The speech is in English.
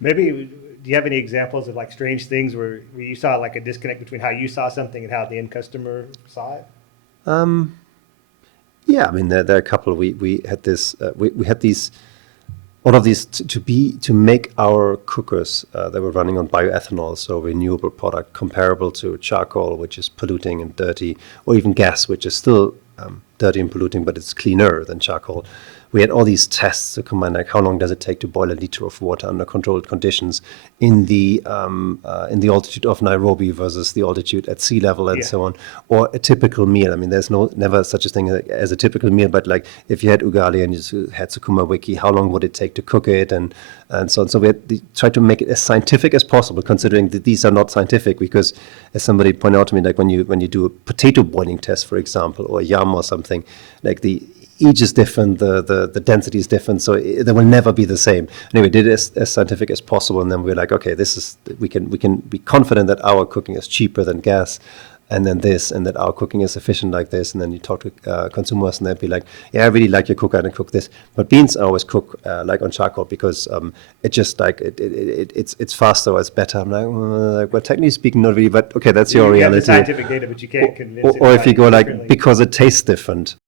Maybe, do you have any examples of like strange things where you saw like a disconnect between how you saw something and how the end customer saw it? Um, yeah, I mean there are a couple. We had this we had these all of these to make our cookers that were running on bioethanol, so renewable product comparable to charcoal, which is polluting and dirty, or even gas, which is still dirty and polluting, but it's cleaner than charcoal. We had all these tests to combine, like how long does it take to boil a liter of water under controlled conditions in the altitude of Nairobi versus the altitude at sea level and Yeah. so on, or a typical meal. I mean, there's never such a thing as a typical meal, but like if you had ugali and you had sukuma wiki, how long would it take to cook it and so on. So tried to make it as scientific as possible, considering that these are not scientific, because as somebody pointed out to me, like when you do a potato boiling test, for example, or a yam or something, like each is different, the density is different, so they will never be the same. Anyway, did it as scientific as possible, and then we're like, okay, we can be confident that our cooking is cheaper than gas, and then this, and that our cooking is efficient like this. And then you talk to consumers, and they'd be like, yeah, I really like your cooker, and I cook this. But beans I always cook like on charcoal, because it just like it's faster or it's better. I'm like, well, technically speaking, not really, but okay, that's your You have the reality. scientific data, but you can't convince Or if anybody you go like, differently. because it tastes different.